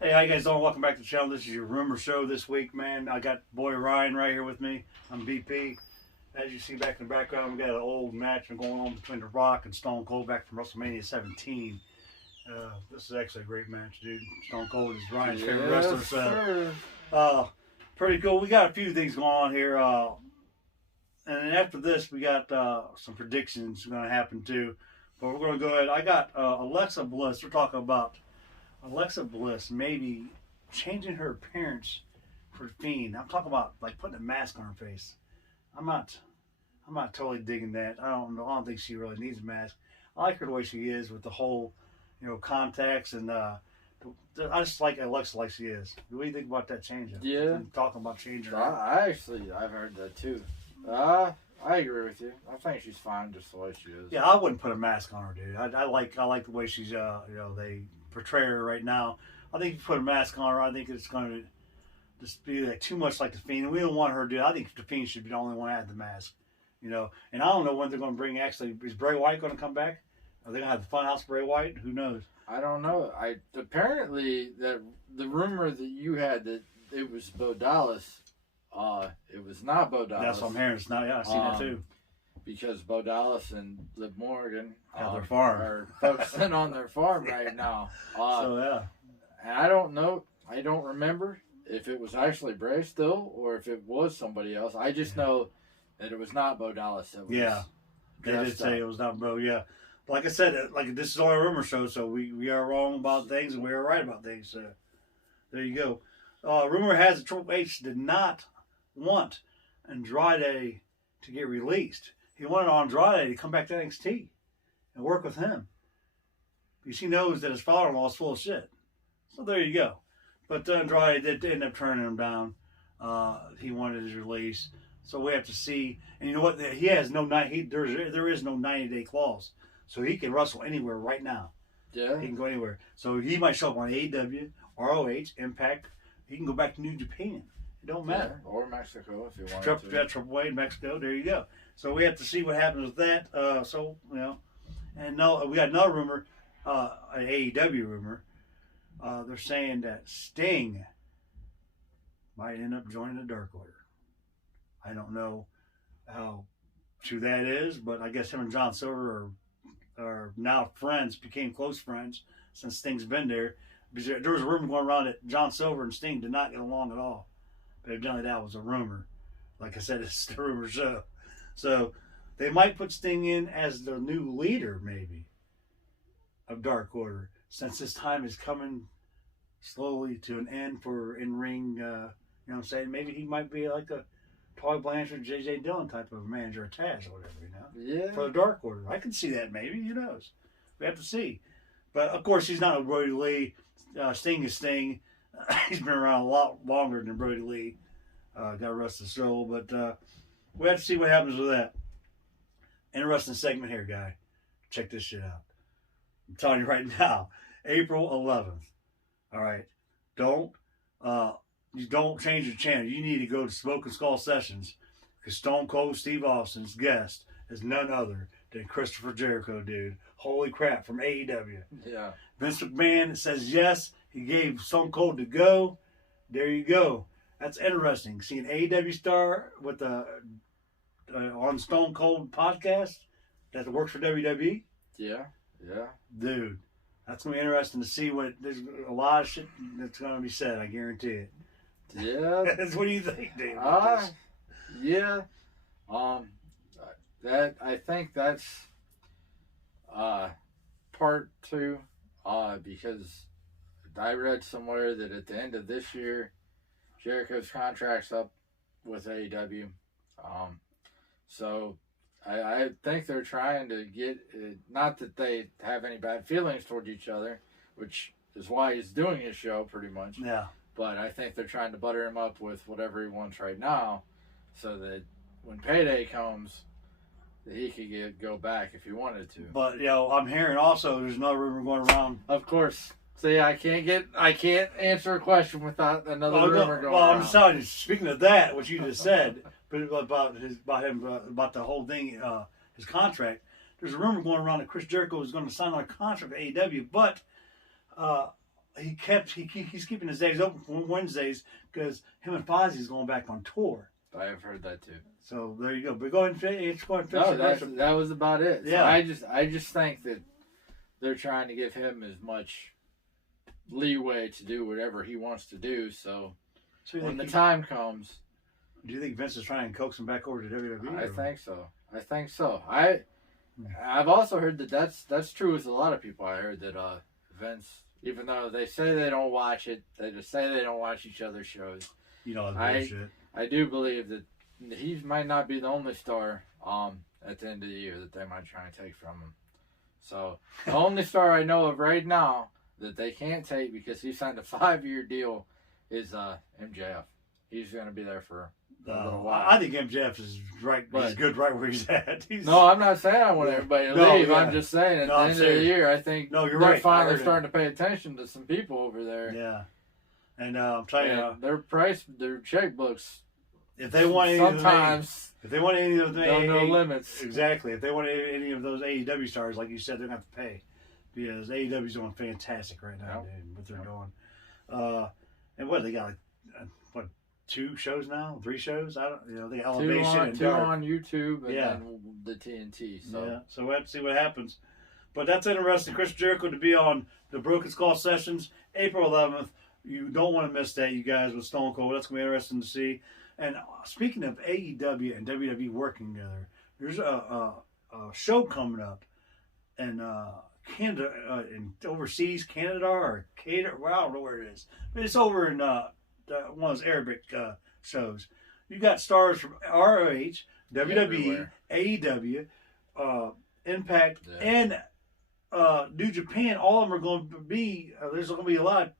Hey, how you guys doing? Welcome back to the channel. This is your rumor show this week, man. I got boy Ryan right here with me. I'm BP. As you see back in the background, we got an old match going on between The Rock and Stone Cold back from WrestleMania 17. This is actually a great match, dude. Stone Cold is Ryan's favorite wrestler, so pretty cool. We got a few things going on here, and then after this, we got some predictions going to happen too. But we're going to go ahead. I got Alexa Bliss. We're talking about Alexa Bliss maybe changing her appearance for Fiend. I'm talking about like putting a mask on her face. I'm not totally digging that. I don't think she really needs a mask. I like her the way she is with the whole, contacts and I just like Alexa like she is. What do you think about that changing? Yeah. Talking about changing her. I've heard that too. I agree with you. I think she's fine just the way she is. Yeah, I wouldn't put a mask on her, dude. I like the way she's they portray her right now. I think if you put a mask on her, I think it's going to just be like too much like the Fiend. And we don't want her to do it. I think the Fiend should be the only one to have the mask. And I don't know when they're going to bring. Actually, is Bray Wyatt going to come back? Are they going to have the Funhouse Bray Wyatt? Who knows? I don't know. Apparently that the rumor that you had that it was Bo Dallas, it was not Bo Dallas. That's what I'm hearing. It's not. Yeah, I seen that too. Because Bo Dallas and Liv Morgan their farm. are focusing on their farm right now. So yeah. And I don't know. I don't remember if it was actually Bray still or if it was somebody else. I just know that it was not Bo Dallas. That was they did say it was not Bo. Yeah, but like I said, this is all a rumor show, so we are wrong about things and we are right about things. So there you go. Rumor has it Triple H did not want Andrade to get released. He wanted Andrade to come back to NXT and work with him because he knows that his father-in-law is full of shit. So there you go. But Andrade did end up turning him down. He wanted his release. So we have to see. And you know what? He has no there is no 90-day clause. So he can wrestle anywhere right now. Yeah. He can go anywhere. So he might show up on AEW, ROH, Impact. He can go back to New Japan. It don't matter. Or Mexico if you want to. Triple A, Mexico. There you go. So we have to see what happens with that. And no, we got another rumor, an AEW rumor. They're saying that Sting might end up joining the Dark Order. I don't know how true that is, but I guess him and John Silver are now friends, became close friends since Sting's been there. Because there was a rumor going around that John Silver and Sting did not get along at all. But evidently that was a rumor. Like I said, it's the rumor show. So they might put Sting in as the new leader, maybe, of Dark Order, since his time is coming slowly to an end for in-ring, you know what I'm saying? Maybe he might be like a Toy Blanchard, J.J. Dillon type of manager, or Taz, or whatever, Yeah. For the Dark Order. I can see that maybe. Who knows? We have to see. But, of course, he's not a Brody Lee. Sting is Sting. He's been around a lot longer than Brody Lee. Got rest his soul. But we have to see what happens with that. Interesting segment here, guy. Check this shit out. I'm telling you right now. April 11th. All right. You don't change your channel. You need to go to Smoke and Skull Sessions because Stone Cold Steve Austin's guest is none other than Christopher Jericho, dude. Holy crap, from AEW. Yeah. Vince McMahon says yes. He gave Stone Cold to go. There you go. That's interesting. Seeing AEW star with on Stone Cold podcast that works for WWE. Yeah. Yeah. Dude, that's going to be interesting to see there's a lot of shit that's going to be said. I guarantee it. Yeah. What do you think, Dave? Yeah. I think that's part two. Because I read somewhere that at the end of this year, Jericho's contract's up with AEW. So I think they're trying to get, not that they have any bad feelings toward each other, which is why he's doing his show pretty much. Yeah. But I think they're trying to butter him up with whatever he wants right now so that when payday comes, that he could go back if he wanted to. But, I'm hearing also there's another rumor going around. Of course. See, I can't answer a question without another rumor going around. I'm just telling you, speaking of that, what you just said, but about the whole thing, his contract, there's a rumor going around that Chris Jericho is going to sign on a contract with AEW, but he's keeping his days open for Wednesdays because him and Fozzie's going back on tour. I have heard that too. So there you go. But go ahead and finish. No, that was about it. Yeah. So I just think that they're trying to give him as much leeway to do whatever he wants to do. So when the time comes, do you think Vince is trying to coax him back over to WWE? I think so. I've also heard that that's true with a lot of people. I heard that Vince, even though they say they don't watch it, they just say they don't watch each other's shows. You know, bullshit. I do believe that he might not be the only star at the end of the year that they might try and take from him. So the only star I know of right now that they can't take because he signed a 5-year deal is MJF. He's going to be there for a little while. I think MJF is right. He's good right where he's at. No, I'm not saying I want everybody to leave. Yeah. I'm just saying at the end of the year, I think you're finally starting to pay attention to some people over there. Yeah. And I'm telling you, their checkbooks. If they want any sometimes, if they want any of the no limits. Exactly. If they want any of those AEW stars, like you said, they're gonna have to pay because AEW's doing fantastic right now, dude. What they're doing. And what they got? Like, 2 shows now? 3 shows? I don't. The Elevation and two on YouTube, and then the TNT. So yeah. So we'll have to see what happens. But that's interesting. Chris Jericho to be on the Broken Skull Sessions, April 11th. You don't want to miss that, you guys, with Stone Cold. That's going to be interesting to see. And speaking of AEW and WWE working together, there's a show coming up in Canada, in overseas, Canada or Canada, well, I don't know where it is. But it's over in one of those Arabic shows. You got stars from ROH, WWE, AEW, Impact, and New Japan. All of them are going to be, there's going to be a lot of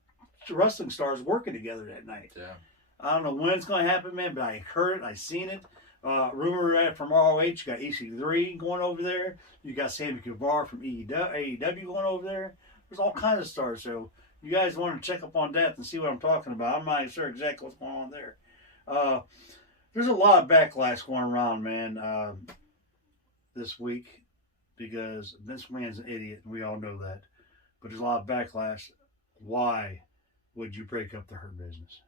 wrestling stars working together that night. Yeah. I don't know when it's going to happen, man, but I heard it. I seen it. Rumor from ROH, you got EC3 going over there. You got Sammy Guevara from AEW going over there. There's all kinds of stars. So you guys want to check up on that and see what I'm talking about. I'm not even sure exactly what's going on there. There's a lot of backlash going around, man, this week because Vince McMahon's an idiot, and we all know that. But there's a lot of backlash. Why would you break up the Hurt Business?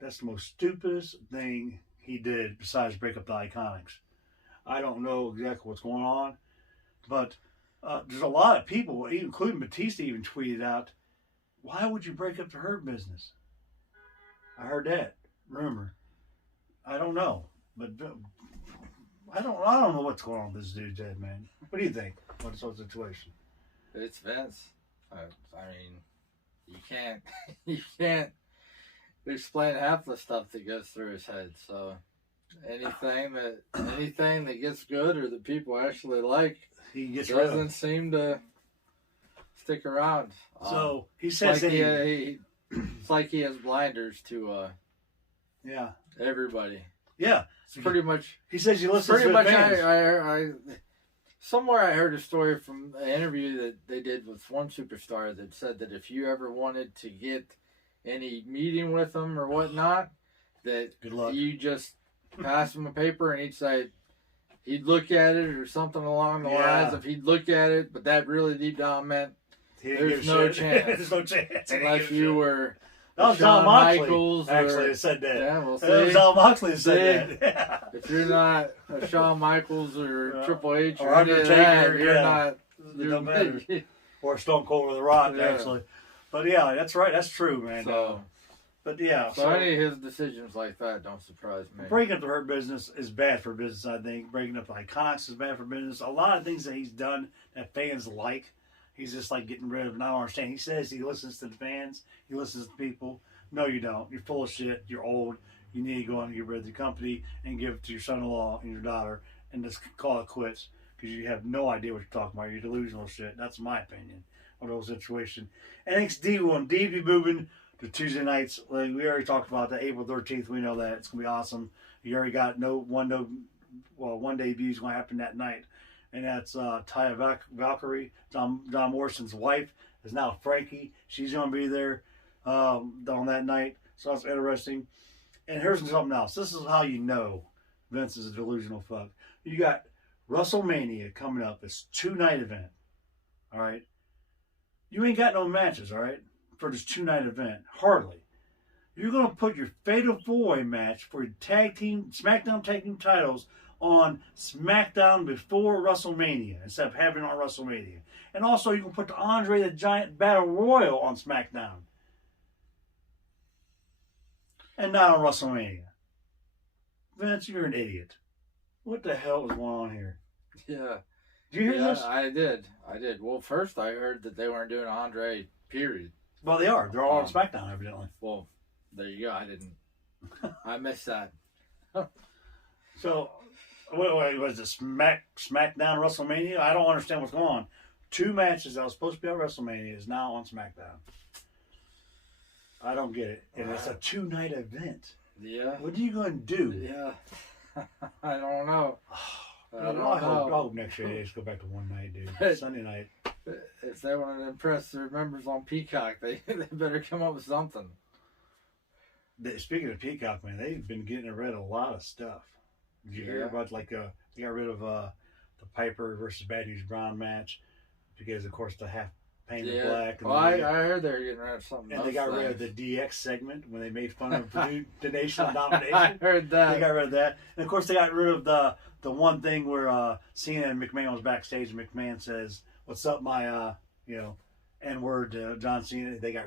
That's the most stupidest thing he did besides break up the Iconics. I don't know exactly what's going on, but there's a lot of people, including Batista, even tweeted out, "Why would you break up the Hurt Business?" I heard that rumor. I don't know, but I don't know what's going on with this dude's head, man. What do you think? What's the situation? It's Vince. I mean, you can't explain half the stuff that goes through his head. So anything that gets good or that people actually like, he gets doesn't seem to stick around. So he says it's like he has blinders to everybody. Yeah, it's pretty much. He says he listens pretty to much. fans. Somewhere I heard a story from an interview that they did with one superstar that said that if you ever wanted to get any meeting with him or whatnot, that you just pass him a paper and he'd look at it or something along the lines of he'd look at it, but that really deep down meant there's no chance. There's no chance. Unless you were that was Shawn John Moxley, Michaels actually, that said that. Yeah, well, that was John Moxley that said that. If you're not a Shawn Michaels or Triple H or Undertaker, you're not. No matter. Or Stone Cold with a Rock, actually. But yeah, that's right. That's true, man. So, so any of his decisions like that don't surprise me. Breaking up the Hurt Business is bad for business, I think. Breaking up the Iconics is bad for business. A lot of things that he's done that fans like, he's just like getting rid of. And I don't understand. He says he listens to the fans. He listens to people. No, you don't. You're full of shit. You're old. You need to go on and get rid of the company and give it to your son-in-law and your daughter and just call it quits because you have no idea what you're talking about. You're delusional shit. That's my opinion on the whole situation. NXT will indeed be moving to Tuesday nights. Like we already talked about that. April 13th. We know that. It's going to be awesome. You already got one debut is going to happen that night. And that's Taya Valkyrie, John Morrison's wife, is now Frankie. She's going to be there on that night. So that's interesting. And here's something else. This is how you know Vince is a delusional fuck. You got WrestleMania coming up. It's a 2-night event. All right. You ain't got no matches, all right, for this 2-night event. Hardly. You're going to put your Fatal 4-Way match for your SmackDown Tag Team titles on SmackDown before WrestleMania instead of having it on WrestleMania. And also, you can put the Andre the Giant Battle Royal on SmackDown. And not on WrestleMania. Vince, you're an idiot. What the hell is going on here? Yeah. Did you hear this? I did. Well, first I heard that they weren't doing Andre, period. Well, they are. They're all on SmackDown, evidently. Well, there you go. I didn't. I missed that. So, wait, was it SmackDown WrestleMania? I don't understand what's going on. 2 matches that was supposed to be on WrestleMania is now on SmackDown. I don't get it. And it's a 2-night event. Yeah. What are you going to do? Yeah. I don't know. I hope next year they just go back to one night, dude. Sunday night. If they want to impress their members on Peacock, they better come up with something. Speaking of Peacock, man, they've been getting rid of a lot of stuff. Did you hear about, like, they got rid of the Piper versus Bad News Brown match because, of course, the half painted black. And I heard they were getting rid of something. And they got rid of the DX segment when they made fun of the Nation of Domination. I heard that. They got rid of that. And, of course, they got rid of the one thing where Cena and McMahon was backstage and McMahon says, "What's up, my, N-word to John Cena?" They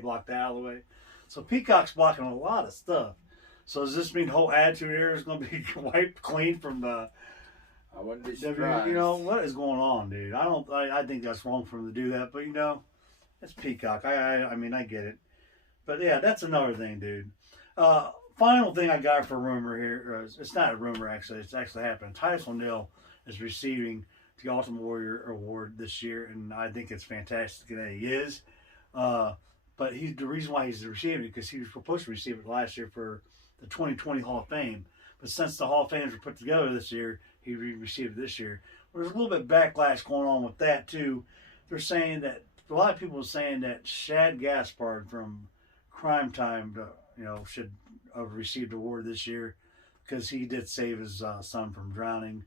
blocked that out of the way. So Peacock's blocking a lot of stuff. So does this mean the whole Attitude Era is going to be wiped clean from the? I wouldn't be surprised. What is going on, dude? I think that's wrong for them to do that, but it's Peacock. I mean, I get it. But yeah, that's another thing, dude. Final thing I got for rumor here. It's not a rumor, actually. It's actually happened. Titus O'Neil is receiving the Ultimate Warrior Award this year, and I think it's fantastic that he is. But the reason why he's receiving it because he was supposed to receive it last year for the 2020 Hall of Fame. But since the Hall of Fames were put together this year, he received it this year. Well, there's a little bit of backlash going on with that too. They're saying that a lot of people are saying that Shad Gaspard from Crime Time, should have received an award this year because he did save his son from drowning,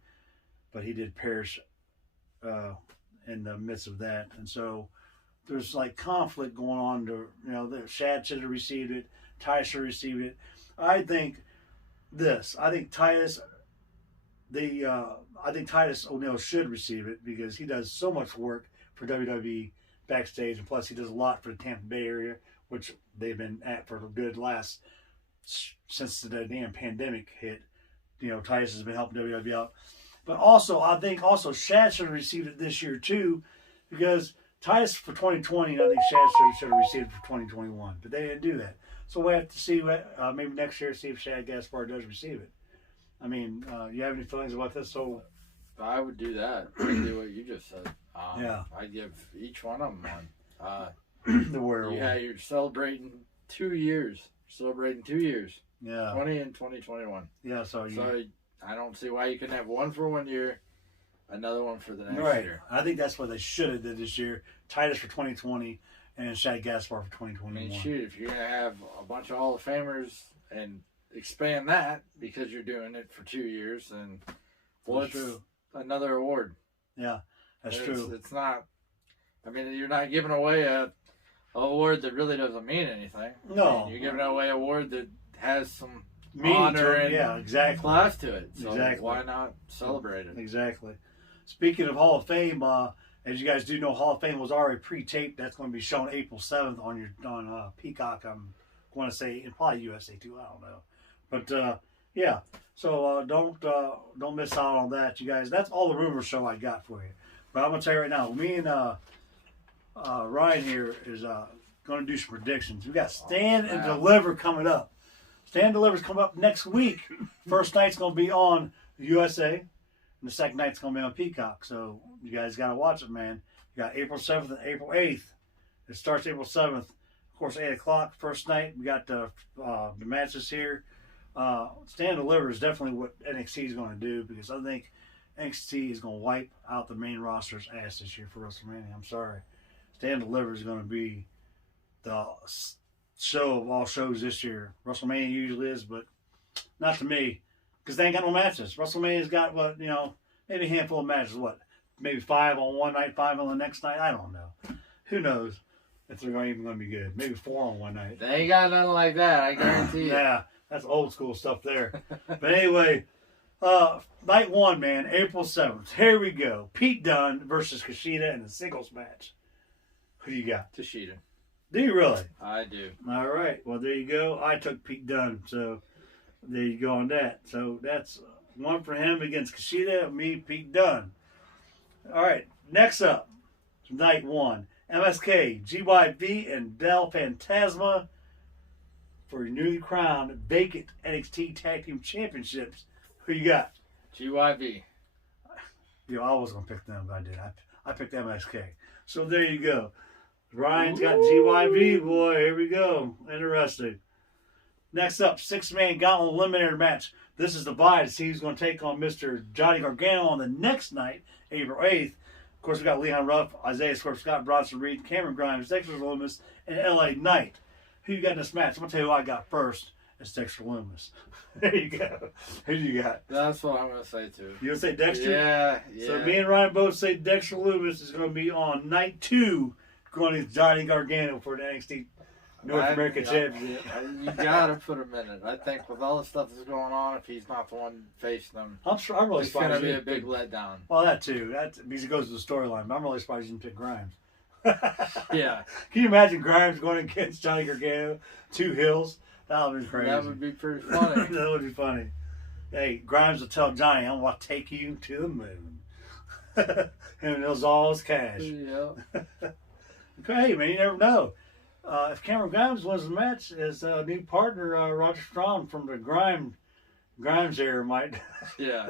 but he did perish in the midst of that, and so there's like conflict going on. That Shad should have received it, Titus should have received it. I think Titus O'Neil should receive it because he does so much work for WWE backstage, and plus he does a lot for the Tampa Bay area, which they've been at for a good since the damn pandemic hit. Titus has been helping WWE out. But also, I think Shad should have received it this year too, because Titus for 2020, I think Shad should have received it for 2021, but they didn't do that. So we have to see maybe next year, see if Shad Gaspard does receive it. I mean, you have any feelings about this? So I would do that. I'd do what you just said. Yeah. I'd give each one of them one. The Warrior. Yeah, you're celebrating 2 years. Yeah. 20 and 2021. Yeah, so I don't see why you couldn't have one for 1 year, another one for the next year. I think that's what they should have did this year. Titus for 2020 and Shad Gaspard for 2021. I mean, shoot, if you're going to have a bunch of Hall of Famers and expand that because you're doing it for 2 years, then what's another award? Yeah, that's true. It's not, I mean, you're not giving away a award that really doesn't mean anything. No. I mean, you're giving away an award that has some meaning honor and class to it. So why not celebrate it? Exactly. Speaking of Hall of Fame, as you guys do know, Hall of Fame was already pre-taped. That's going to be shown April 7th on Peacock. I'm going to say, and probably USA too. I don't know, but yeah. So don't miss out on that, you guys. That's all the rumor show I got for you. But I'm going to tell you right now, me and Ryan here is going to do some predictions. We got Stand and Deliver coming up. Stand and Deliver's coming up next week. First night's going to be on USA, and the second night's going to be on Peacock. So you guys got to watch it, man. You got April 7th and April 8th. It starts April 7th. Of course, 8 o'clock, first night. We got the matches here. Stand and Deliver is definitely what NXT is going to do because I think NXT is going to wipe out the main roster's ass this year for WrestleMania. I'm sorry. Stand and Deliver is going to be the show of all shows this year. WrestleMania usually is, but not to me because they ain't got no matches. WrestleMania's got maybe a handful of matches. maybe 5 on one night, 5 on the next night. I don't know. Who knows if they're even going to be good? Maybe 4 on one night. They ain't got nothing like that. I guarantee you. Yeah, that's old school stuff there. But anyway, night 1, man, April 7th. Here we go. Pete Dunne versus Kushida in a singles match. Who do you got? Kushida. Do you really? I do. All right. Well, there you go. I took Pete Dunne, so there you go on that. So that's one for him against Kushida, me, Pete Dunne. All right. Next up, night 1, MSK, GYV, and Del Fantasma for your newly crowned vacant NXT Tag Team Championships. Who you got? GYV. I was gonna pick them, but I did. I picked MSK. So there you go. Ryan's got GYV, boy. Here we go. Interesting. Next up, 6-man gauntlet eliminator match. This is the Divide to see who's going to take on Mr. Johnny Gargano on the next night, April 8th. Of course, we got Leon Ruff, Isaiah Swerve Scott, Bronson Reed, Cameron Grimes, Dexter Lumis, and LA Knight. Who you got in this match? I'm going to tell you who I got first. It's Dexter Lumis. There you go. Who do you got? That's what I'm going to say, too. You going to say Dexter? Yeah. So me and Ryan both say Dexter Lumis is going to be on night 2 going against Johnny Gargano for the NXT North American Championship. You got to put him in it. I think with all the stuff that's going on, if he's not the one facing them, I'm really it's going surprised. to be a big letdown. Well, that too. That's because it goes to the storyline. But I'm really surprised you didn't pick Grimes. Yeah. Can you imagine Grimes going against Johnny Gargano, 2 hills? That would be crazy. That would be pretty funny. That would be funny. Hey, Grimes will tell Johnny, I'm going to take you to the moon. And it was all his cash. Yeah. Okay, man, you never know. If Cameron Grimes wins the match, his new partner, Roger Strong from the Grimes era might. Yeah.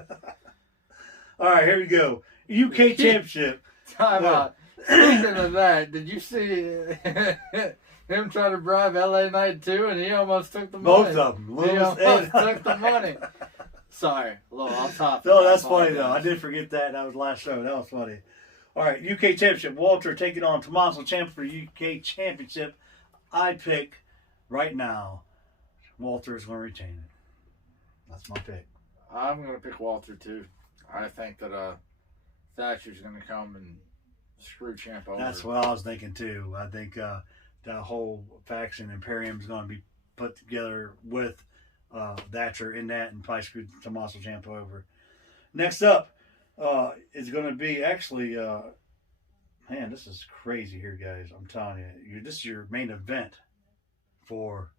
All right, here we go. UK Championship. Time out. Speaking of that, did you see him try to bribe LA Knight too, and he almost took the money? Both of them. He almost took the money. Sorry, a little off topic. No, that's funny though. I did forget that. That was last show. That was funny. All right, UK Championship. Walter taking on Tommaso Ciampa for UK Championship. I pick right now. Walter is going to retain it. That's my pick. I'm going to pick Walter too. I think that Thatcher's going to come and screw Ciampa over. That's what I was thinking too. I think that whole faction Imperium is going to be put together with Thatcher in that and probably screw Tommaso Ciampa over. Next up is going to be actually, man, this is crazy here, guys. I'm telling you, this is your main event for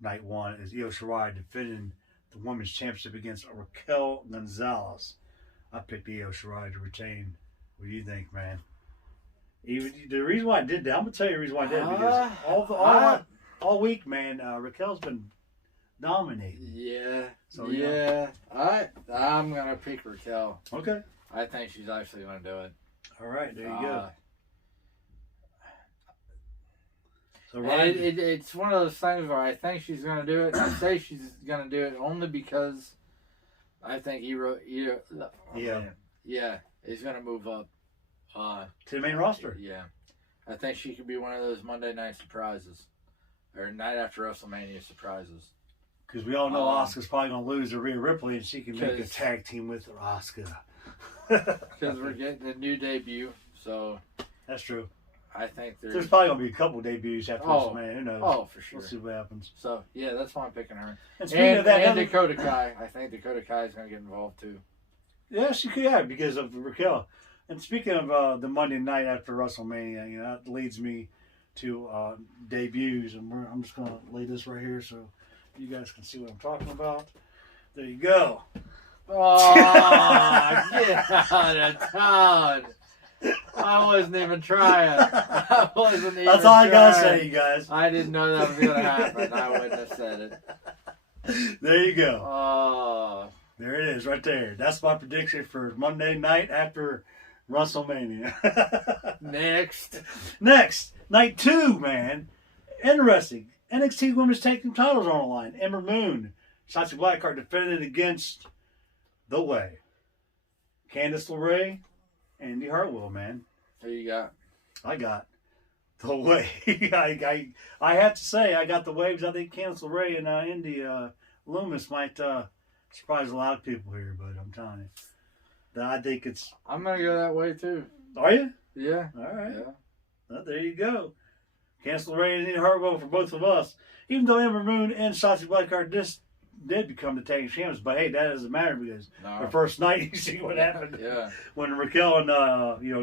night 1 is Io Shirai defending the women's championship against Raquel Gonzalez. I picked Io Shirai to retain. What do you think, man? Even the reason why I did that, I'm gonna tell you the reason why I did it because all week, man, Raquel's been dominating. Yeah. So yeah. I'm gonna pick Raquel. Okay. I think she's actually gonna do it. All right, there you go. So Ryan, it's one of those things where I think she's gonna do it. I say she's gonna do it only because I think he's gonna move up. To the main roster. Yeah. I think she could be one of those Monday night surprises. Or night after WrestleMania surprises. Because we all know Asuka's probably going to lose to Rhea Ripley and she can make a tag team with Asuka. Because we're getting a new debut. So. That's true. I think there's probably going to be a couple debuts after WrestleMania. Who knows? Oh, for sure. We'll see what happens. So, yeah, that's why I'm picking her. And speaking of that, Dakota Kai. I think Dakota Kai is going to get involved too. Yeah, she could, yeah, because of Raquel. And speaking of the Monday night after WrestleMania, that leads me to debuts, and I'm just going to lay this right here so you guys can see what I'm talking about. There you go. Oh, get out of town! I wasn't even trying. That's all I gotta say, you guys. I didn't know that was gonna happen. I wouldn't have said it. There you go. Oh, there it is, right there. That's my prediction for Monday night after WrestleMania. Next, night 2, man. Interesting. NXT Women's Tag Team titles on the line. Ember Moon, Shotzi Blackheart defended against The Way. Candice LeRae, Indy Hartwell, man. Who you got? I got The Way. I have to say, I got The Way because I think Candice LeRae and Indy Loomis might surprise a lot of people here, but I'm telling you. I think it's. I'm gonna go that way too. Are you? Yeah. All right. Yeah. Well, there you go. Cancel Ray and Hartwell for both of us. Even though Ember Moon and Shotzi Blackheart did become the tag champions, but hey, that doesn't matter because the first night you see what happened. Yeah. When Raquel and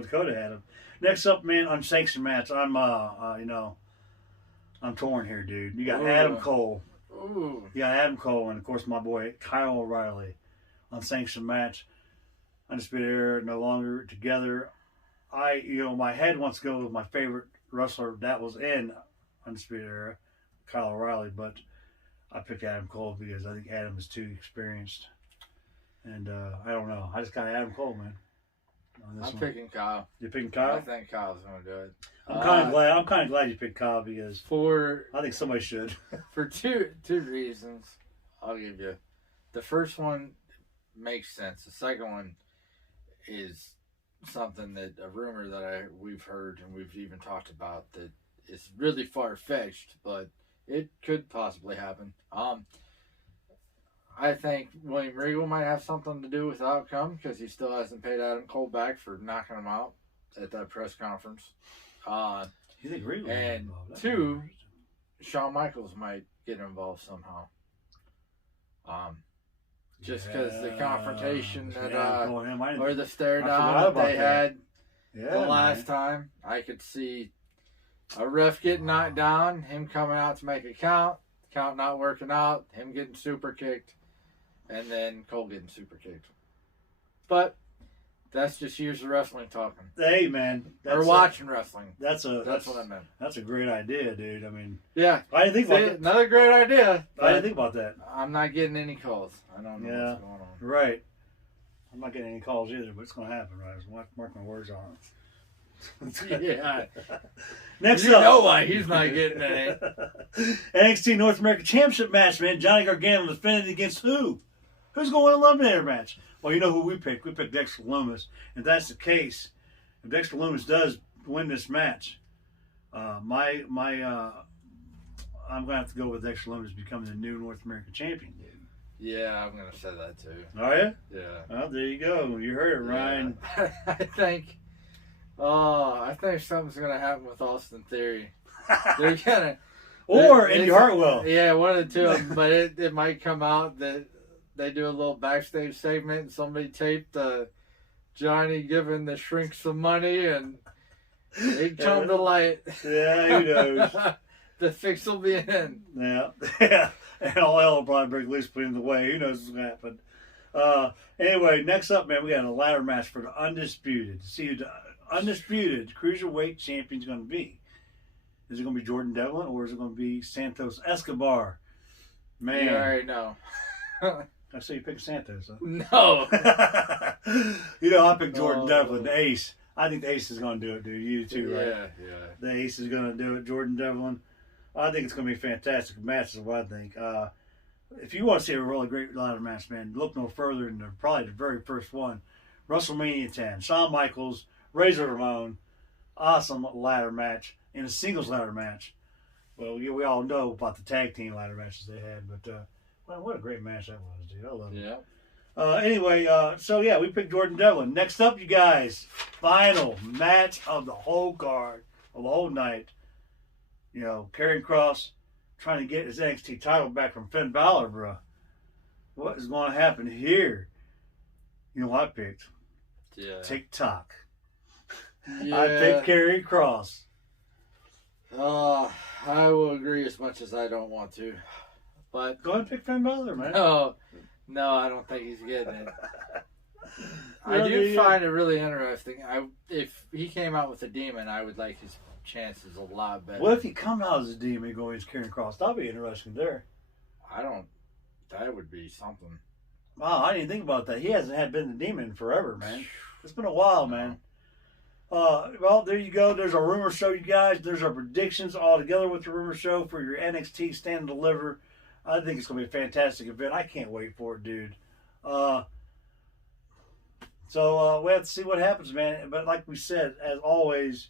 Dakota had them. Next up, man, unsanctioned match. I'm torn here, dude. You got Adam Cole. Ooh. You got Adam Cole and of course my boy Kyle O'Reilly. Unsanctioned match. Undisputed Era no longer together. My head wants to go with my favorite wrestler that was in Undisputed Era, Kyle O'Reilly, but I picked Adam Cole because I think Adam is too experienced. And I don't know. I just got Adam Cole, man. I'm picking Kyle. You're picking Kyle? I think Kyle's going to do it. I'm kind of glad you picked Kyle because I think somebody should. For two reasons, I'll give you. The first one makes sense. The second one is something that a rumor that we've heard and we've even talked about that is really far fetched, but it could possibly happen. I think William Regal might have something to do with the outcome because he still hasn't paid Adam Cole back for knocking him out at that press conference. You think Regal? And two, Shawn Michaels might get involved somehow. Just because the confrontation or the stare down that they had the last time, I could see a ref getting knocked down, him coming out to make a count not working out, him getting super kicked, and then Cole getting super kicked. But that's just years of wrestling talking. Hey, man. Or watching wrestling. That's what I meant. That's a great idea, dude. I mean, yeah. I didn't think about that. Another great idea. I didn't think about that. I'm not getting any calls. I don't know what's going on. Right. I'm not getting any calls either, but it's going to happen, right? I mark my words on it. Yeah. Next you up. know why he's not getting any. NXT North American Championship match, man. Johnny Gargano defending against who? Who's going to win a eliminator match? Well, you know who we picked. We picked Dexter Lumis. If that's the case, if Dexter Lumis does win this match, I'm going to have to go with Dexter Lumis becoming the new North American champion, dude. Yeah, I'm going to say that too. Are you? Yeah. Well, there you go. You heard it, Ryan. Yeah. I think something's going to happen with Austin Theory. They're going to... Or Indy Hartwell. Yeah, one of the two of them. But it might come out that they do a little backstage segment and somebody taped Johnny giving the shrink some money and it come to light. Yeah, who knows? The fix will be in. Yeah. Yeah. And all hell will probably break loose, put in the way. Who knows what's going to happen? Anyway, next up, man, we got a ladder match for the Undisputed. To see who the Undisputed Cruiserweight Champion's going to be. Is it going to be Jordan Devlin or is it going to be Santos Escobar? Man. You already know. I say you pick Santos, huh? No. I picked Jordan Devlin, the ace. I think the ace is going to do it, dude. You too, right? Yeah. The ace is going to do it. Jordan Devlin. I think it's going to be a fantastic match is what I think. If you want to see a really great ladder match, man, look no further than probably the very first one. WrestleMania 10. Shawn Michaels, Razor Ramon. Awesome ladder match. In a singles ladder match. Well, we all know about the tag team ladder matches they had, but well, what a great match that was, dude. I love it. Yeah. Anyway, we picked Jordan Devlin. Next up, you guys, final match of the whole card, of the whole night. Karrion Kross trying to get his NXT title back from Finn Balor, bro. What is going to happen here? You know what I picked? Yeah. TikTok. Yeah. I picked Karrion Kross. I will agree as much as I don't want to. But go ahead and pick Finn Balor, man. No, I don't think he's getting it. I do find it really interesting. If he came out with a demon, I would like his chances a lot better. What if he comes out as a demon going against Karrion Kross? That'd be interesting there. That would be something. Wow, I didn't think about that. He hasn't been the demon forever, man. It's been a while, man. Well, there you go. There's our rumor show, you guys. There's our predictions all together with the rumor show for your NXT Stand and Deliver. I think it's going to be a fantastic event. I can't wait for it, dude. So we have to see what happens, man. But like we said, as always,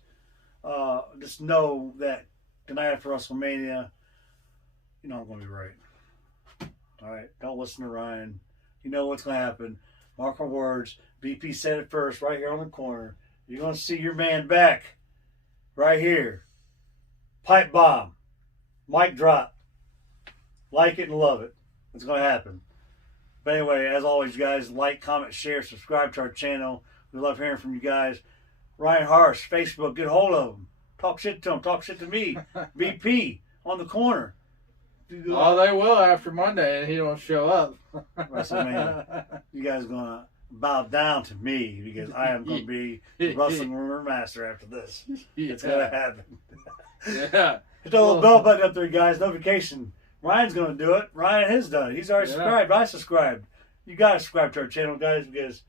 just know that tonight after WrestleMania, I'm going to be right. All right? Don't listen to Ryan. You know what's going to happen. Mark my words. BP said it first, right here on the corner. You're gonna see your man back, right here. Pipe bomb, mic drop. Like it and love it. It's gonna happen. But anyway, as always, guys, like, comment, share, subscribe to our channel. We love hearing from you guys. Ryan Harsh, Facebook, get hold of him. Talk shit to him. Talk shit to me. BP on the corner. Oh, they will after Monday, and he don't show up. WrestleMania. You guys gonna bow down to me because I am gonna be the wrestling rumor master after this. It's gonna happen. Yeah. Hit that little bell button up there, guys. Notification. Ryan's gonna do it. Ryan has done it. He's already subscribed. I subscribed. You gotta subscribe to our channel, guys, because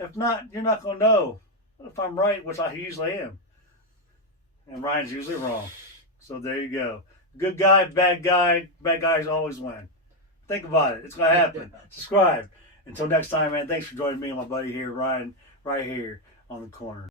if not, you're not gonna know if I'm right, which I usually am. And Ryan's usually wrong. So there you go. Good guy, bad guys always win. Think about it. It's going to happen. Subscribe. Until next time, man, thanks for joining me and my buddy here, Ryan, right here on the corner.